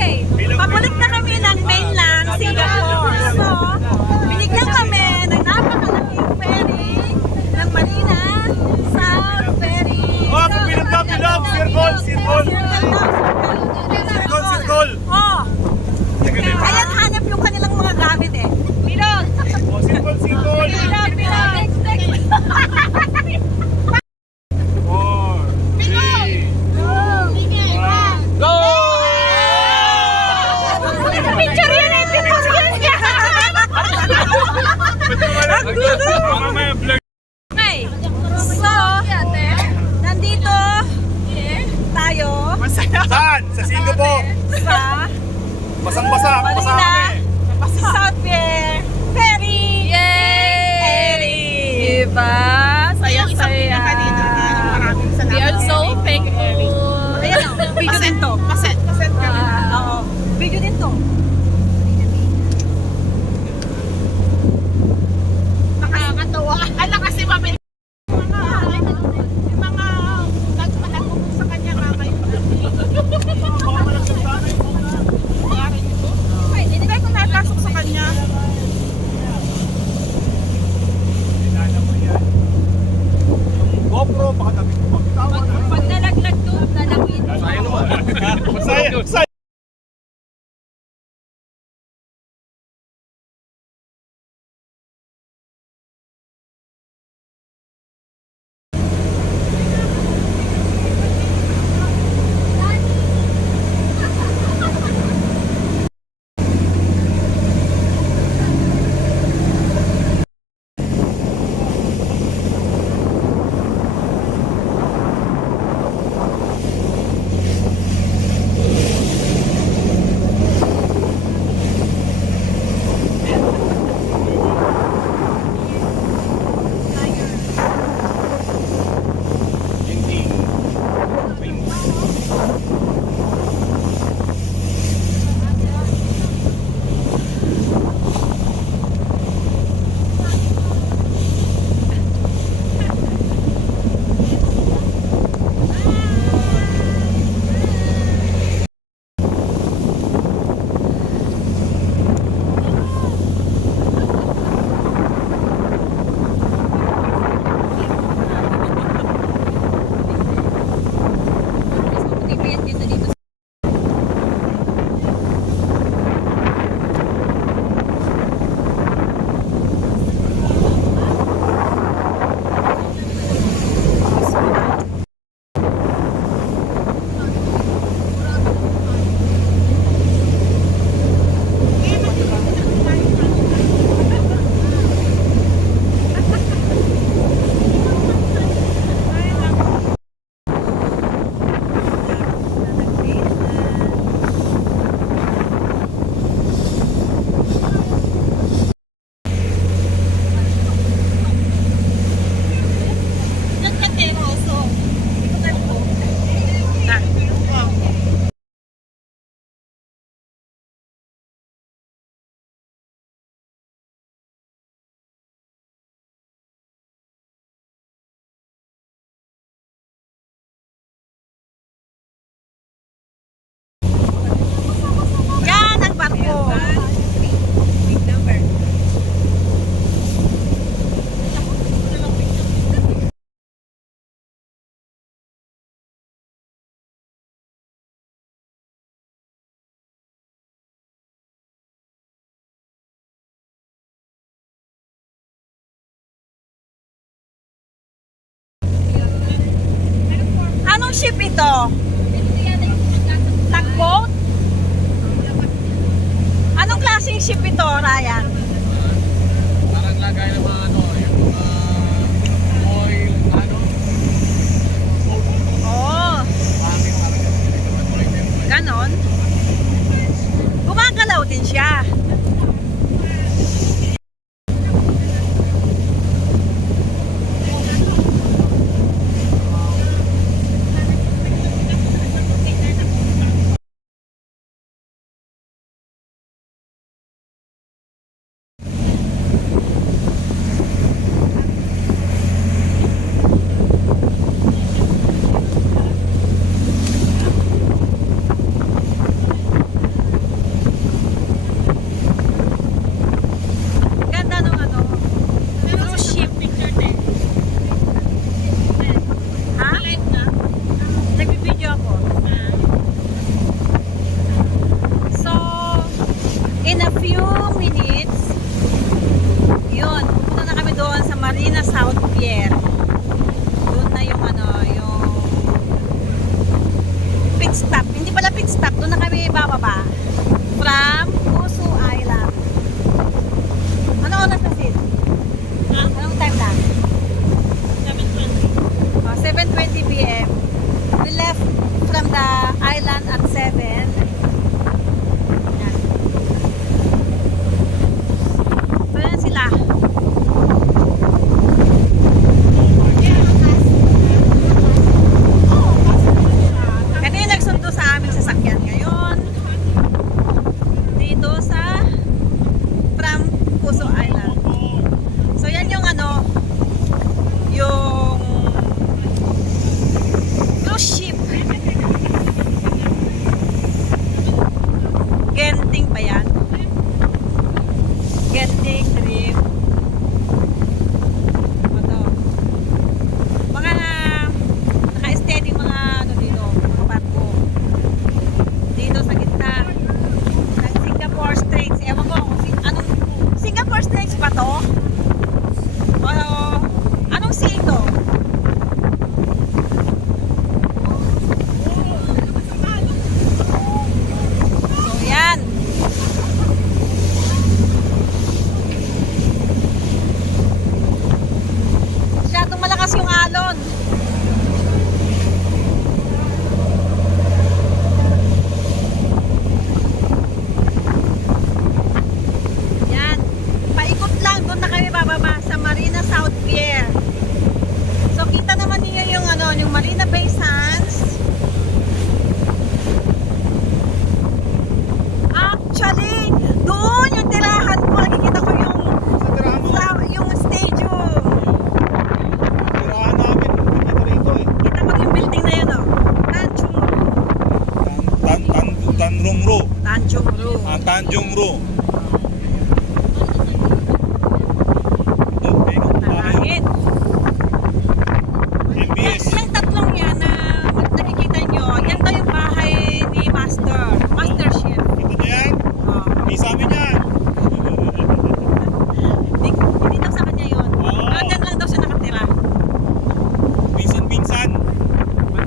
Okay, pabalik na kami ng mainland Singapore. So, binigyan kami ng napakalaking ferry ng Marina South Ferry. Oh, bilog! Circle! Oh, ayan hanap yung kanilang mga gamit eh. Bilog! Oh, circle! Bilog! Four, three, Go! Picture yan eh! Pinagsiyan niya! Ang gulo! Okay, so, nandito tayo Saan? Sa Singapore! sa Basang-basa! Marina South Ferry! Yay! Diba? Saya-saya! We are so thankful. Ayan o, video din to. Paset kami. Oo, video din to. Nakakatawa. Ala kasi mabili. Mga nagpalagong sa kanya mamay. Ay, hindi ko natasok sa kanya. GoPro, baka namin magtawan. Pag nalaglag to, lalawin. Sayang naman. Sayang. Yan ang barko. Anong ship ito? Tugboat? Anong klaseng ship ito, Ryan? Parang lagay ng mga yung oil, Oh, ganon. Gumagalaw din siya. in a few minutes, yun, pupunta na kami doon sa Marina South Pier. Doon na yung ano, yung pit stop. Hindi pala pit stop, doon na kami bababa. From Puso Island. Ano oras na, Sid? Anong time na? 7:20 p.m. We left from the island at 7. Yan. So yan sila. Ito yung nagsundo sa aming sasakyan ngayon. Dito sa from Puso Island. So yan yung ano, yung cruise ship. Genting ba yan? Genting trip. Ano? Mga naka-steady mga ano dito, mga barko. Dito sa gitna ng Singapore Straits. Ewan ko kung anong Singapore Straits ba to? O anong sea ito? So yan. Masyadong malakas yung alon. Yan. Paikot lang. Doon na kami bababa sa Marina South Pier. So kita naman niyo yung ano, yung Marina Bay Sands. Actually, doon yung tirahan ko. Nakikita ko yung yung stadium. Tirahan namin. Dito rito eh. Kita ko yung building na yun, oh. Tanjung Tanrong Ro. Tanjung Ro. Tanjong Ro. Tarangin. MBS. Yung tatlong yan na nakikita nyo, yan daw yung bahay ni Master Chef. Ito na yan. Oh. Hindi sa amin yan. Hindi daw sa kanya yun. Oo. Dyan lang daw siya nakatira. Minsan-minsan.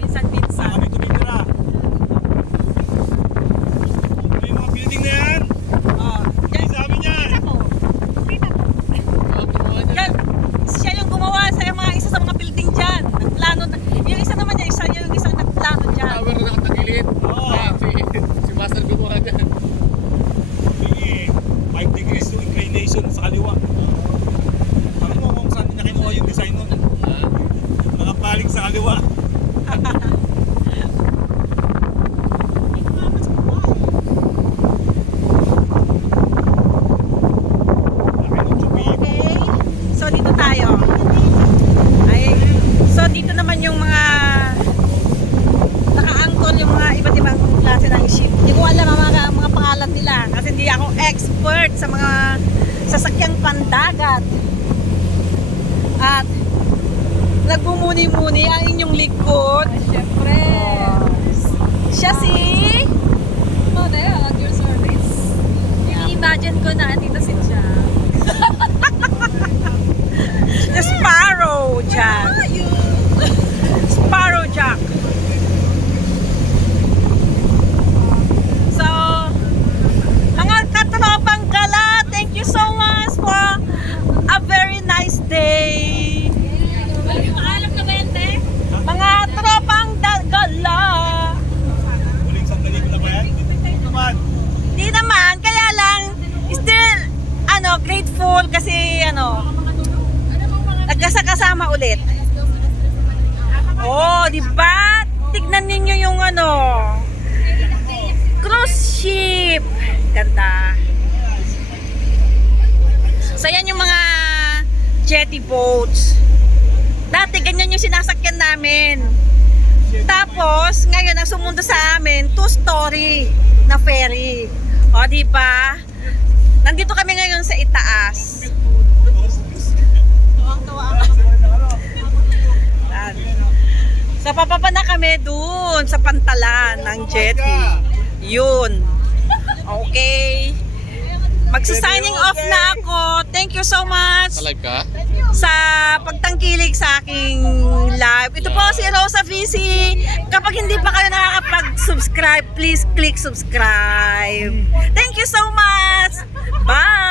Minsan-minsan. Kami tumitira. Ito yung mga building na yan. Oh. Hindi Yan, sa amin yan. ako. Yan, siya yung gumawa sa mga isa sa mga building dyan. Nagplano, yung isa naman niya, yung isang nagplano dyan. Tower na nakatagilid. Oo. Si Master gumawa dyan. Sige, 5 degrees yung inclination sa kaliwa. Alam mo kung saan niya kinuha yung design nun? Nakapaling sa kaliwa. Laki ng tsubi. Okay. So dito tayo. Ay, so dito naman yung mga naka-angkol yung mga iba't ibang klase ng ship. Hindi ko alam ang mga pangalan nila kasi hindi ako expert sa mga sasakyang pandagat. At nagbumuni-muni ang inyong likod. Siyempre. Siya si Model at your service. I-imagine ko na dito si Jack. The Sparrow Jack. Sparrow Jack. So, mga katropang gala, thank you so much for a very nice day. Mga tropang gala. Huling sandali ko na ba yan? Hindi naman. Di naman, kaya lang still grateful kasi nagkasakasama ulit. Oh, di ba? Tignan ninyo yung cruise ship. Ganda. So yan yung mga jetty boats. Dati ganyan yung sinasakyan namin. Tapos ngayon ang sumundo sa amin 2-story na ferry. O di ba? Nandito kami ngayon sa itaas. Tuwang-tuwa ako. So papapa na kami dun sa pantalan ng jetty. Yun. Okay. Magsa-signing off na ako. Thank you so much Sa live ka? sa pagtangkilik sa aking live. Ito po si Rosa VC. Kapag hindi pa kayo nakakapag-subscribe, please click subscribe. Thank you so much. Bye!